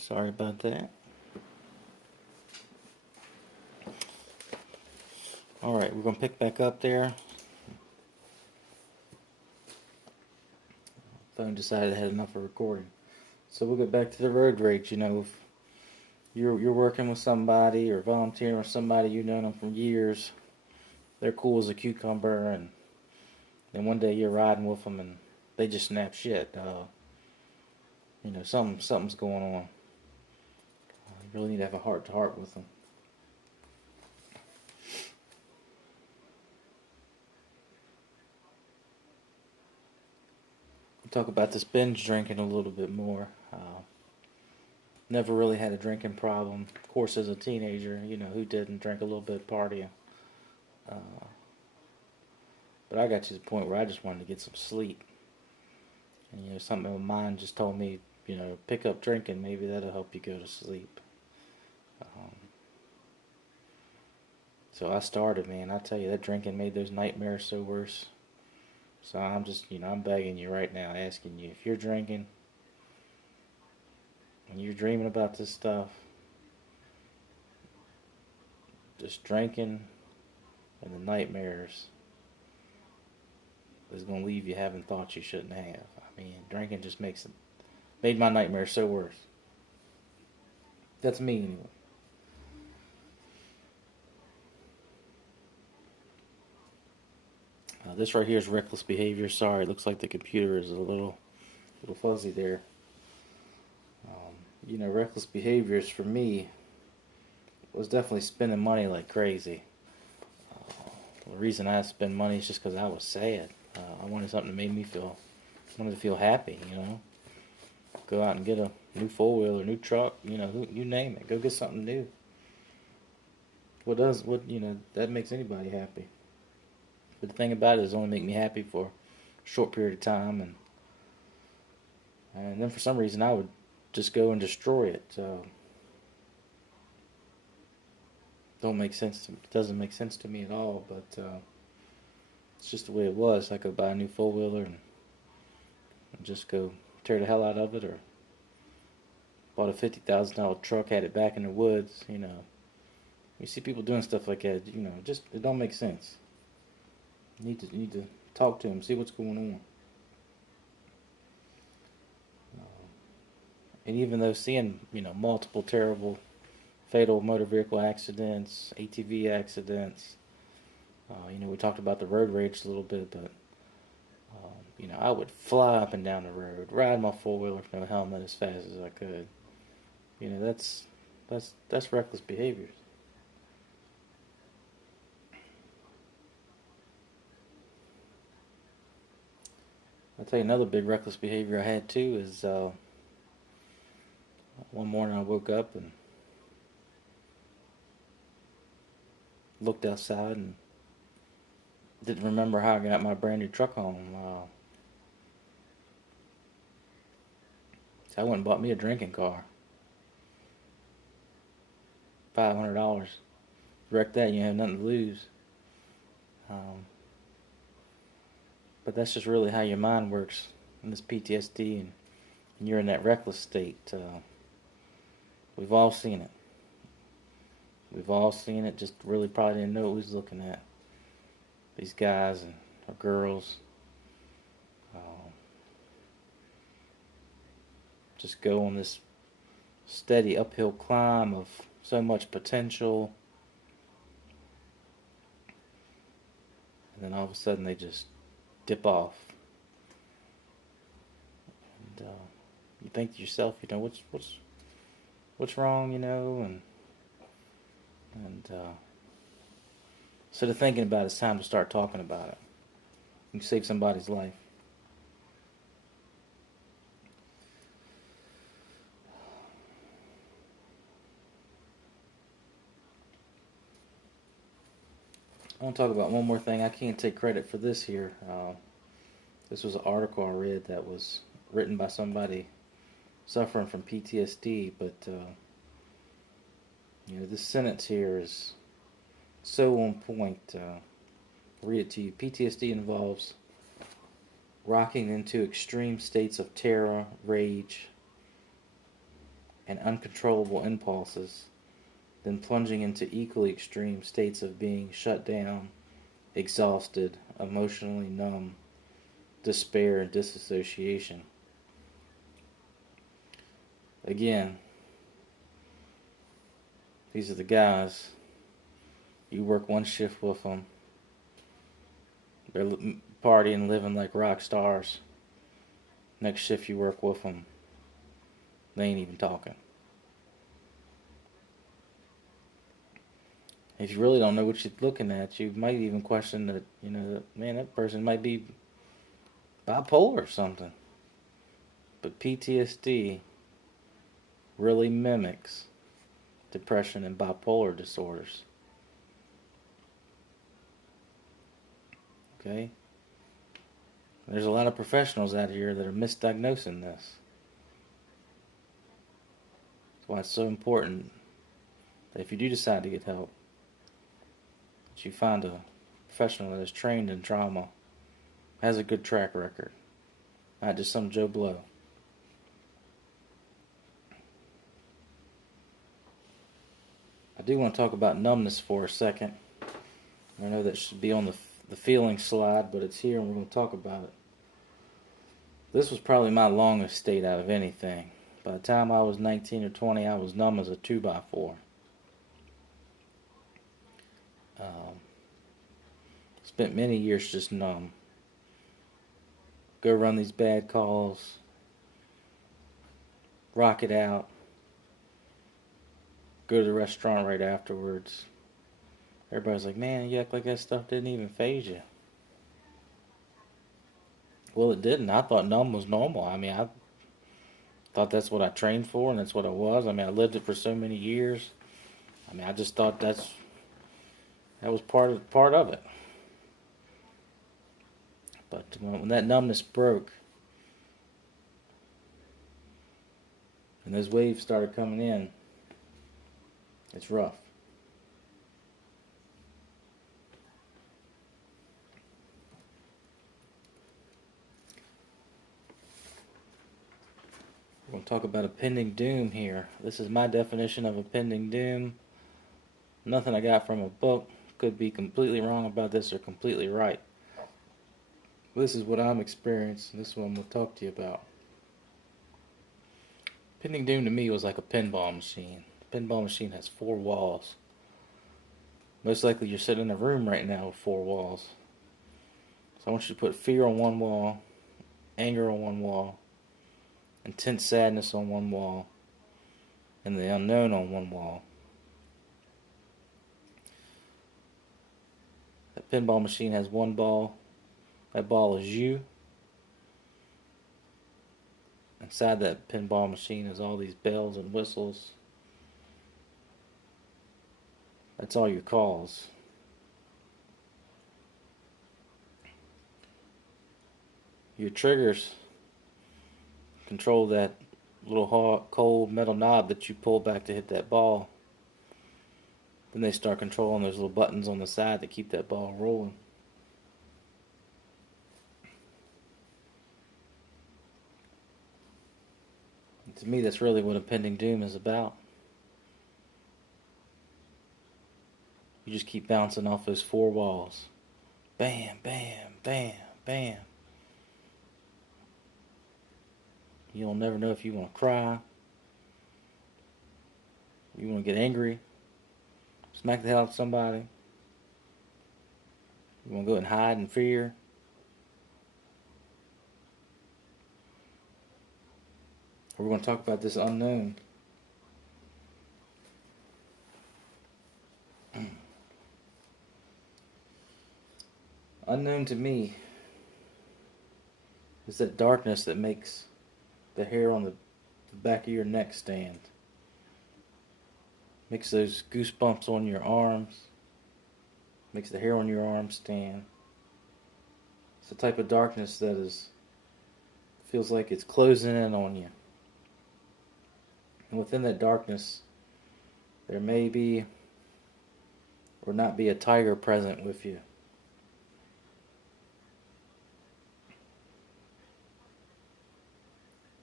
Sorry about that. Alright, we're going to pick back up there. Phone decided it had enough of recording. So we'll get back to the road rage. You know, if you're working with somebody or volunteering with somebody, you've known them for years, they're cool as a cucumber, and then one day you're riding with them and they just snap shit. You know, something's going on. You really need to have a heart-to-heart with them. We'll talk about this binge drinking a little bit more. Never really had a drinking problem. Of course, as a teenager, you know, who didn't drink a little bit partying? But I got to the point where I just wanted to get some sleep. And, you know, something in my mind just told me, you know, pick up drinking, maybe that'll help you go to sleep. So I started, man. I tell you, that drinking made those nightmares so worse. So I'm just, you know, I'm begging you right now, asking you, if you're drinking and you're dreaming about this stuff, just drinking and the nightmares is going to leave you having thoughts you shouldn't have. I mean, drinking just made my nightmares so worse. That's me anyway. This right here is reckless behavior. Sorry, it looks like the computer is a little fuzzy there. You know, reckless behaviors for me was definitely spending money like crazy. The reason I spend money is just because I was sad. I wanted something that made me wanted to feel happy, you know. Go out and get a new four-wheeler, new truck, you know, you name it. Go get something new. You know, that makes anybody happy. But the thing about it is, it only make me happy for a short period of time, and then for some reason I would just go and destroy it. Don't make sense to me. It doesn't make sense to me at all. But it's just the way it was. I could buy a new four wheeler and just go tear the hell out of it, or bought a $50,000 truck, had it back in the woods. You know, you see people doing stuff like that. You know, just it don't make sense. You need to talk to them, see what's going on. And even though seeing, you know, multiple terrible, fatal motor vehicle accidents, ATV accidents, you know, we talked about the road rage a little bit, but you know, I would fly up and down the road, ride my four-wheeler with no helmet as fast as I could. You know, that's reckless behaviors. I'll tell you another big reckless behavior I had too is one morning I woke up and looked outside and didn't remember how I got my brand new truck home. So I went and bought me a drinking car. $500. Wreck that, you have nothing to lose. But that's just really how your mind works in this PTSD, and you're in that reckless state. We've all seen it. We've all seen it, just really probably didn't know what we was looking at. These guys and or girls just go on this steady uphill climb of so much potential, and then all of a sudden they just dip off. And you think to yourself, you know, what's wrong, you know, and instead of thinking about it, it's time to start talking about it. You can save somebody's life. I want to talk about one more thing. I can't take credit for this here. This was an article I read that was written by somebody suffering from PTSD, but you know, this sentence here is so on point. I'll read it to you. PTSD involves rocking into extreme states of terror, rage, and uncontrollable impulses, then plunging into equally extreme states of being shut down, exhausted, emotionally numb, despair, and disassociation. Again, these are the guys. You work one shift with them. They're partying, living like rock stars. Next shift you work with them, they ain't even talking. If you really don't know what you're looking at, you might even question that, man, that person might be bipolar or something. But PTSD really mimics depression and bipolar disorders. Okay? There's a lot of professionals out here that are misdiagnosing this. That's why it's so important that if you do decide to get help, that you find a professional that is trained in trauma, has a good track record, not just some Joe Blow. I do want to talk about numbness for a second. I know that should be on the feeling slide, but it's here and we're going to talk about it. This was probably my longest state out of anything. By the time I was 19 or 20, I was numb as a 2x4. Spent many years just numb. Go run these bad calls. Rock it out. Go to the restaurant right afterwards. Everybody's like, man, you act like that stuff didn't even faze you. Well, it didn't. I thought numb was normal. I thought that's what I trained for and that's what it was. I lived it for so many years. I just thought that was part of it. But when that numbness broke and those waves started coming in, it's rough. We're going to talk about a pending doom here. This is my definition of a pending doom. Nothing I got from a book. Could be completely wrong about this or completely right. This is what I'm experiencing. This is what I'm going to talk to you about. Pending doom to me was like a pinball machine. The pinball machine has 4 walls. Most likely you're sitting in a room right now with 4 walls. So I want you to put fear on one wall, anger on one wall, intense sadness on one wall, and the unknown on one wall. That pinball machine has one ball. That ball is you. Inside that pinball machine is all these bells and whistles. That's all your calls. Your triggers control that little hot, cold metal knob that you pull back to hit that ball. Then they start controlling those little buttons on the side that keep that ball rolling. And to me, that's really what impending doom is about. You just keep bouncing off those 4 walls. Bam, bam, bam, bam. You'll never know if you want to cry, you want to get angry, smack the hell out of somebody, you want to go and hide in fear. We're going to talk about this unknown. Unknown to me is that darkness that makes the hair on the back of your neck stand. Makes those goosebumps on your arms. Makes the hair on your arms stand. It's a type of darkness that feels like it's closing in on you. And within that darkness, there may be or not be a tiger present with you.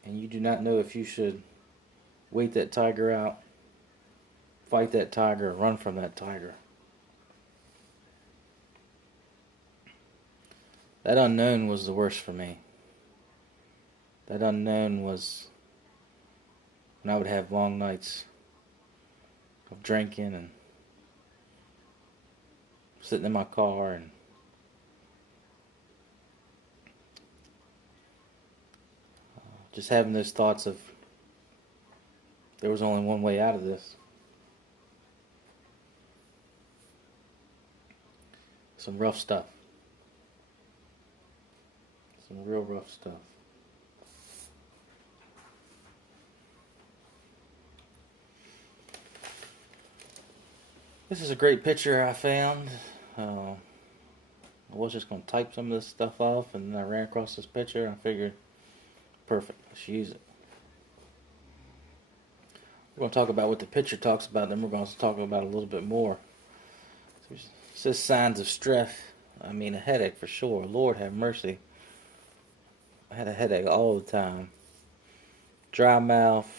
And you do not know if you should wait that tiger out, fight that tiger, run from that tiger. That unknown was the worst for me. That unknown was when I would have long nights of drinking and sitting in my car and just having those thoughts of there was only one way out of this. Some rough stuff. Some real rough stuff. This is a great picture I found. I was just going to type some of this stuff off, and then I ran across this picture, and I figured, perfect, let's use it. We're going to talk about what the picture talks about, then we're going to talk about it a little bit more. It says signs of stress. I mean, a headache for sure. Lord have mercy. I had a headache all the time. Dry mouth,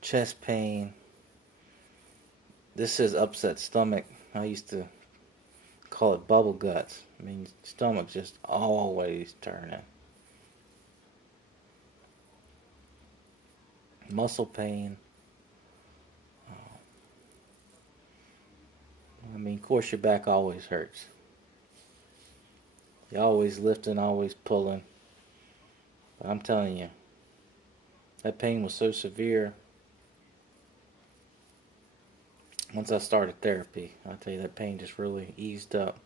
chest pain. This says upset stomach. I used to call it bubble guts. I mean, stomach just always turning. Muscle pain. I mean, of course your back always hurts. You're always lifting, always pulling. But I'm telling you, that pain was so severe. Once I started therapy, I'll tell you, that pain just really eased up.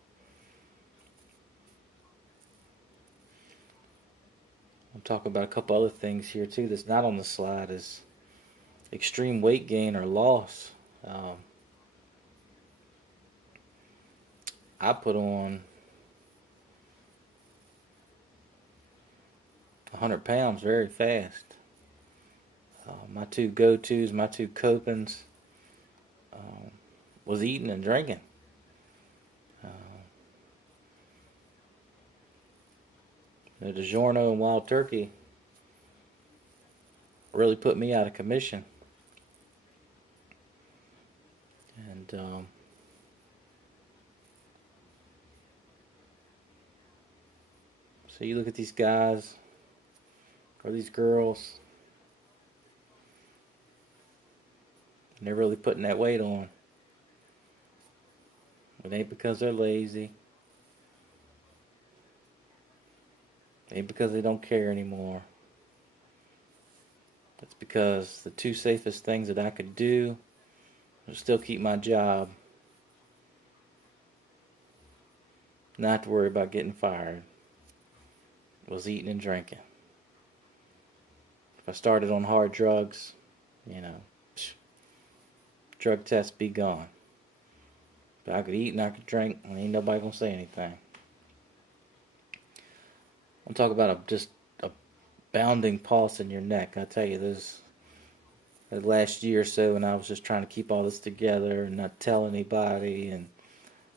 I'll talk about a couple other things here too that's not on the slide is extreme weight gain or loss. I put on 100 pounds very fast. My two go-tos, my two copings was eating and drinking. The DiGiorno and Wild Turkey really put me out of commission. And so you look at these guys or these girls, and they're really putting that weight on. It ain't because they're lazy. It ain't because they don't care anymore. It's because the two safest things that I could do to still keep my job, not have to worry about getting fired, was eating and drinking. If I started on hard drugs, drug test be gone. But I could eat and I could drink, and ain't nobody gonna say anything. I'm talking about just a bounding pulse in your neck. I tell you, that last year or so, when I was just trying to keep all this together and not tell anybody, and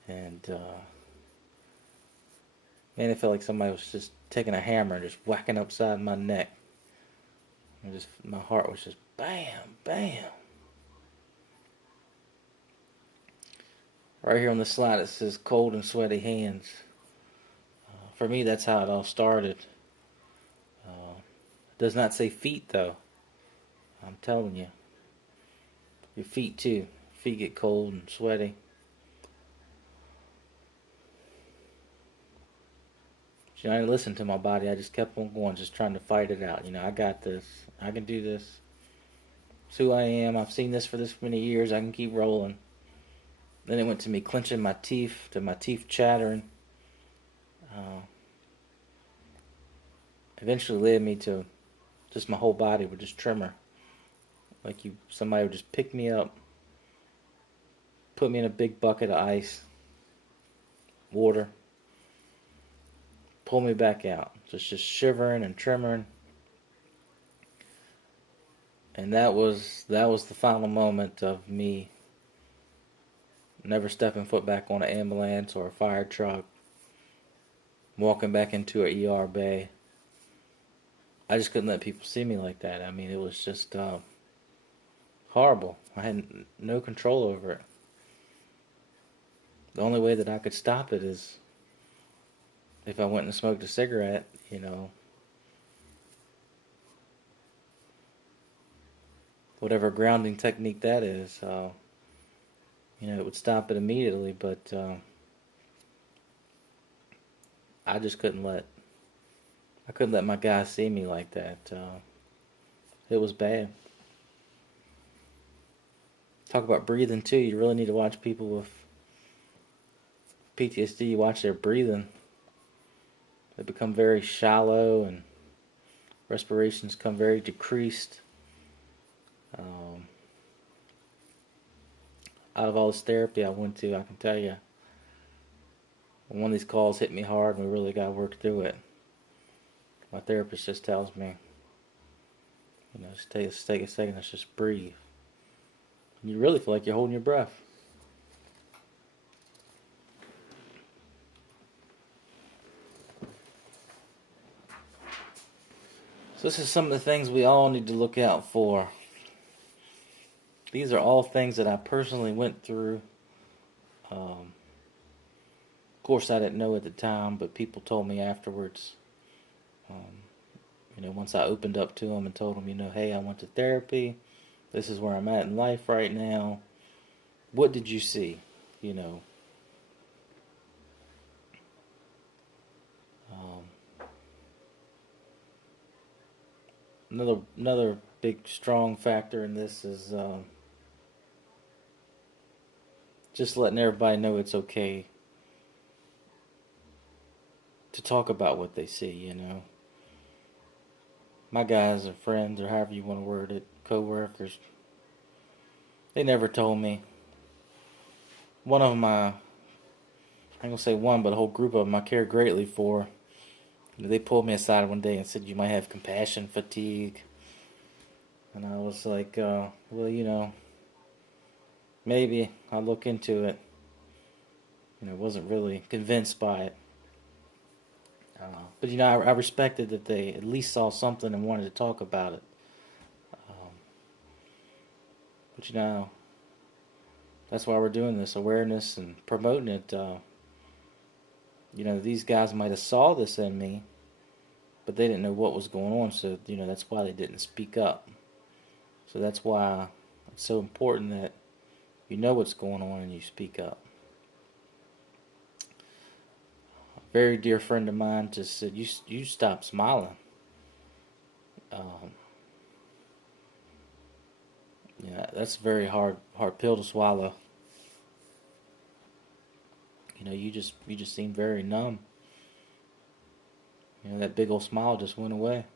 man, it felt like somebody was just taking a hammer and just whacking upside my neck. And my heart was just bam, bam. Right here on the slide it says cold and sweaty hands. For me, that's how it all started. It does not say feet though. I'm telling you. Your feet too. Feet get cold and sweaty. I didn't listen to my body. I just kept on going, just trying to fight it out. I got this. I can do this. It's who I am. I've seen this for this many years. I can keep rolling. Then it went to me clenching my teeth, to my teeth chattering. Eventually led me to just my whole body would just tremor. Like somebody would just pick me up, put me in a big bucket of ice, water, pull me back out. Just shivering and tremoring. And that was the final moment of me never stepping foot back on an ambulance or a fire truck, walking back into an ER bay. I just couldn't let people see me like that. I mean, it was just, horrible. I had no control over it. The only way that I could stop it is if I went and smoked a cigarette, whatever grounding technique that is, it would stop it immediately. But I just I couldn't let my guys see me like that. It was bad. Talk about breathing too. You really need to watch people with PTSD. You watch their breathing. They become very shallow and respirations become very decreased. Out of all this therapy I went to, I can tell you, when one of these calls hit me hard and we really got to work through it, my therapist just tells me, just take a second, let's just breathe. And you really feel like you're holding your breath. So this is some of the things we all need to look out for. These are all things that I personally went through. Of course, I didn't know at the time, but people told me afterwards. Once I opened up to them and told them, hey, I went to therapy. This is where I'm at in life right now. What did you see? Another big strong factor in this is just letting everybody know it's okay to talk about what they see. My guys or friends or however you want to word it, co-workers, they never told me. One of them, I ain't gonna say one, but a whole group of them I care greatly for. They pulled me aside one day and said, you might have compassion fatigue. And I was like, well, maybe I'll look into it. Wasn't really convinced by it. But, I respected that they at least saw something and wanted to talk about it. But, that's why we're doing this awareness and promoting it. These guys might have saw this in me, but they didn't know what was going on, so, that's why they didn't speak up. So that's why it's so important that you know what's going on and you speak up. A very dear friend of mine just said, you stop smiling. That's a very hard pill to swallow. You just seem very numb. That big old smile just went away.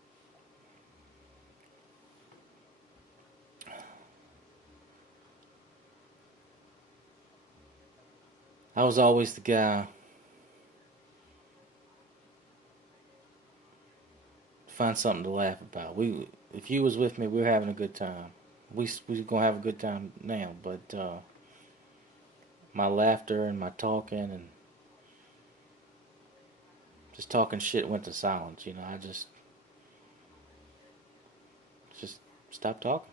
I was always the guy to find something to laugh about. If you was with me, we were having a good time. We gonna have a good time now, but my laughter and my talking and just talking shit went to silence. I just stopped talking.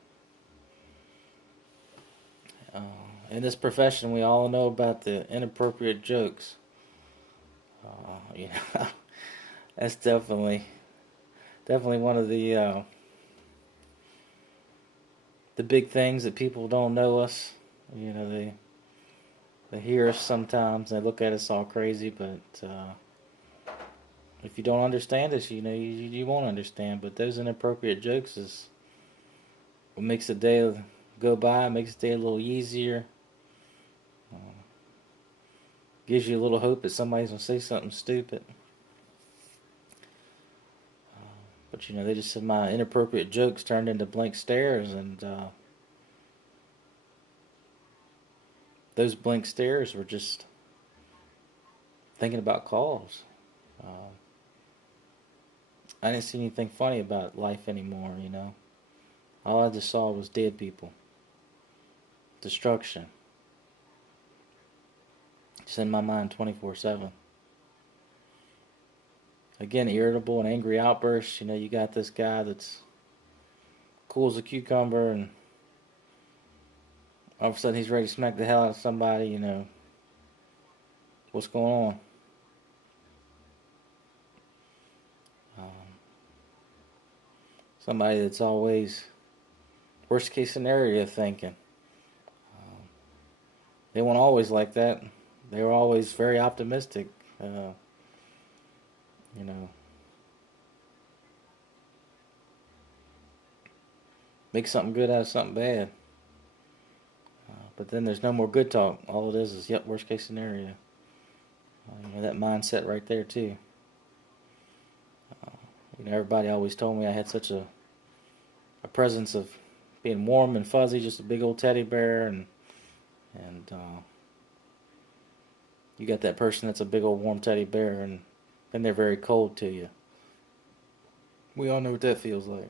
In this profession, we all know about the inappropriate jokes. That's definitely one of the big things that people don't know us. They hear us sometimes. They look at us all crazy, but if you don't understand us, you won't understand. But those inappropriate jokes is what makes the day go by, makes the day a little easier. Gives you a little hope that somebody's going to say something stupid. But, they just said my inappropriate jokes turned into blank stares, and those blank stares were just thinking about calls. I didn't see anything funny about life anymore, All I just saw was dead people. Destruction. It's in my mind 24/7. Again, irritable and angry outbursts. You got this guy that's cool as a cucumber and all of a sudden he's ready to smack the hell out of somebody, what's going on? Somebody that's always worst case scenario thinking. They weren't always like that. They were always very optimistic. You know, make something good out of something bad. But then there's no more good talk. All it is, yep, worst case scenario. That mindset right there too. Everybody always told me I had such a presence of being warm and fuzzy, just a big old teddy bear, and you got that person that's a big old warm teddy bear, and then they're very cold to you. We all know what that feels like.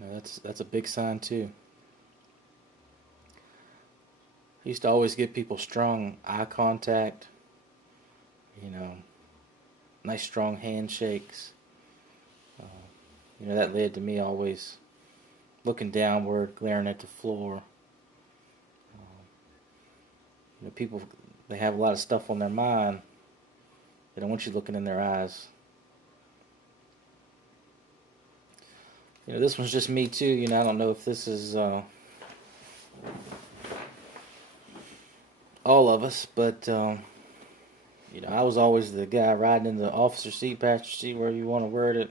That's a big sign too. I used to always give people strong eye contact, nice strong handshakes. That led to me always looking downward, glaring at the floor. People, they have a lot of stuff on their mind. They don't want you looking in their eyes. This one's just me too. I don't know if this is all of us, but I was always the guy riding in the officer seat, passenger seat, wherever you want to word it.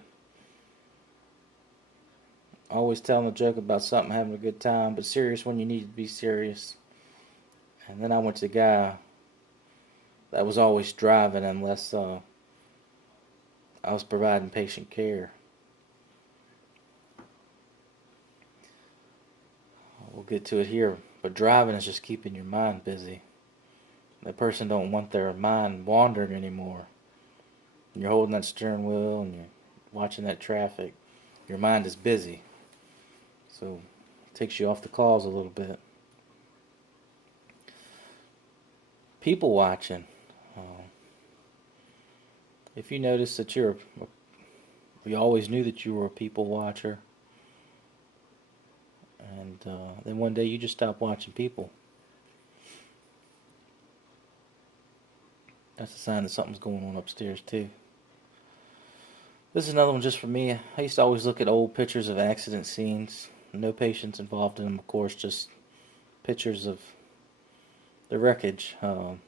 Always telling a joke about something, having a good time, but serious when you need to be serious. And then I went to the guy that was always driving unless I was providing patient care. We'll get to it here, but driving is just keeping your mind busy. That person don't want their mind wandering anymore. When you're holding that steering wheel and you're watching that traffic, your mind is busy. So it takes you off the calls a little bit. People watching. If you notice that you always knew that you were a people watcher, and then one day you just stopped watching people, that's a sign that something's going on upstairs too. This is another one just for me. I used to always look at old pictures of accident scenes. No patients involved in them, of course, just pictures of the wreckage. And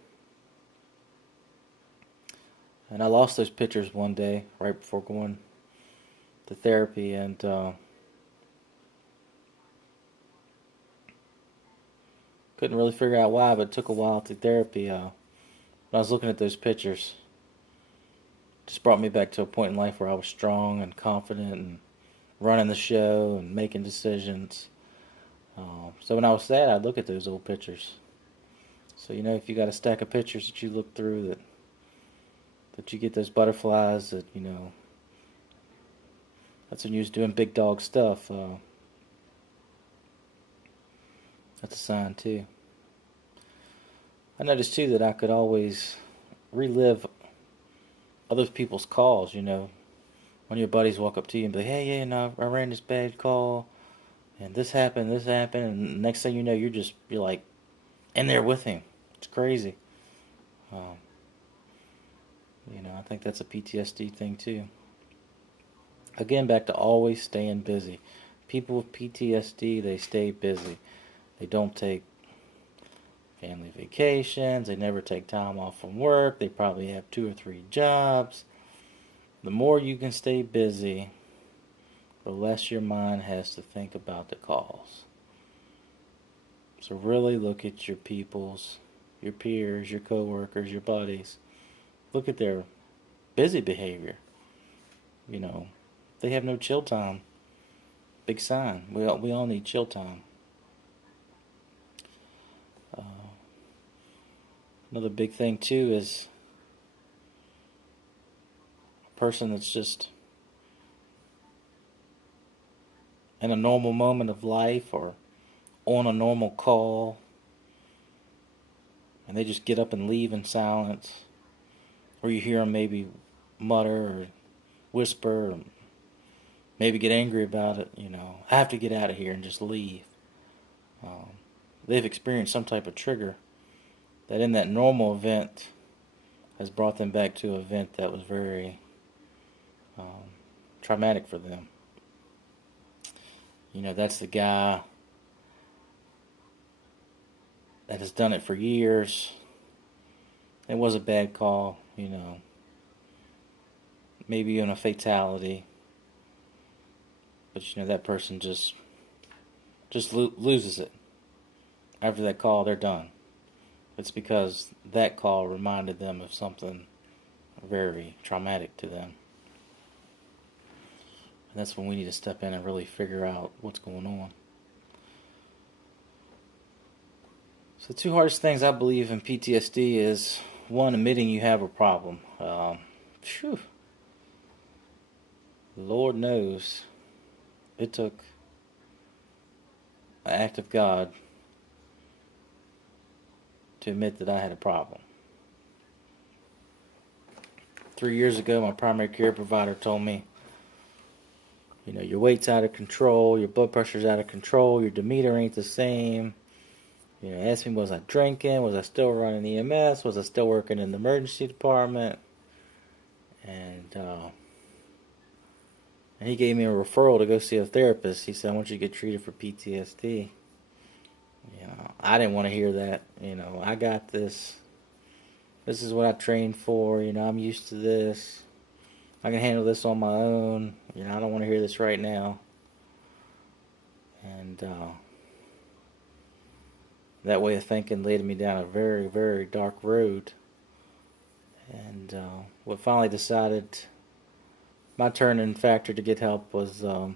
I lost those pictures one day right before going to therapy, and couldn't really figure out why, but it took a while to therapy. When I was looking at those pictures, it just brought me back to a point in life where I was strong and confident and running the show and making decisions. So when I was sad, I'd look at those old pictures. So if you got a stack of pictures that you look through that you get those butterflies, that that's when you was doing big dog stuff. That's a sign too. I noticed too that I could always relive other people's calls. When your buddies walk up to you and be like, hey, yeah, I ran this bad call, and this happened, and next thing you know, you're like in there with him. It's crazy. I think that's a PTSD thing too. Again, back to always staying busy. People with PTSD, they stay busy. They don't take family vacations. They never take time off from work. They probably have 2 or 3 jobs. The more you can stay busy, the less your mind has to think about the calls. So really look at your peoples, your peers, your coworkers, your buddies. Look at their busy behavior. They have no chill time. Big sign. We all need chill time. Another big thing too is a person that's just in a normal moment of life or on a normal call, and they just get up and leave in silence, or you hear them maybe mutter or whisper, or maybe get angry about it, I have to get out of here and just leave. Um, they've experienced some type of trigger that in that normal event has brought them back to an event that was very traumatic for them. That's the guy that has done it for years. It was a bad call, maybe even a fatality. But that person just loses it. After that call, they're done. It's because that call reminded them of something very traumatic to them. And that's when we need to step in and really figure out what's going on. So the two hardest things I believe in PTSD is, one, admitting you have a problem. Lord knows it took an act of God to admit that I had a problem. 3 years ago, my primary care provider told me, your weight's out of control, your blood pressure's out of control, your demeanor ain't the same. Asked me, was I drinking? Was I still running EMS? Was I still working in the emergency department? And he gave me a referral to go see a therapist. He said, I want you to get treated for PTSD. I didn't want to hear that. I got this. This is what I trained for. I'm used to this. I can handle this on my own. I don't want to hear this right now. And that way of thinking led me down a very, very dark road. And what finally decided my turning factor to get help was my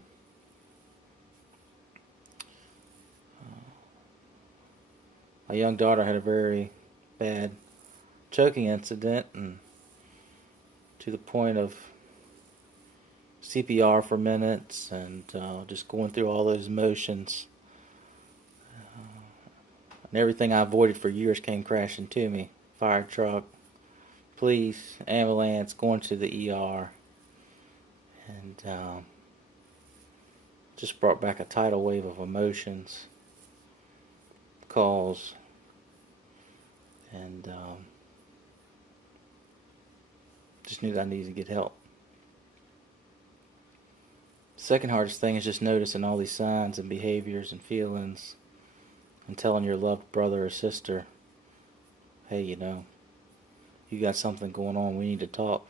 young daughter had a very bad choking incident, and to the point of CPR for minutes and just going through all those motions. And everything I avoided for years came crashing to me. Fire truck, police, ambulance, going to the ER. And just brought back a tidal wave of emotions, calls, and just knew that I needed to get help. Second hardest thing is just noticing all these signs and behaviors and feelings and telling your loved brother or sister, hey, you got something going on, we need to talk.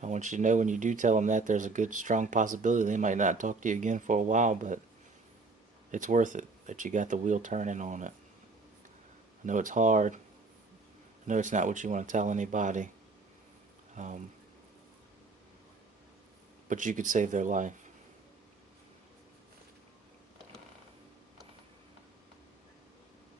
I want you to know when you do tell them that, there's a good, strong possibility they might not talk to you again for a while, but it's worth it that you got the wheel turning on it. I know it's hard. I know it's not what you want to tell anybody. But you could save their life.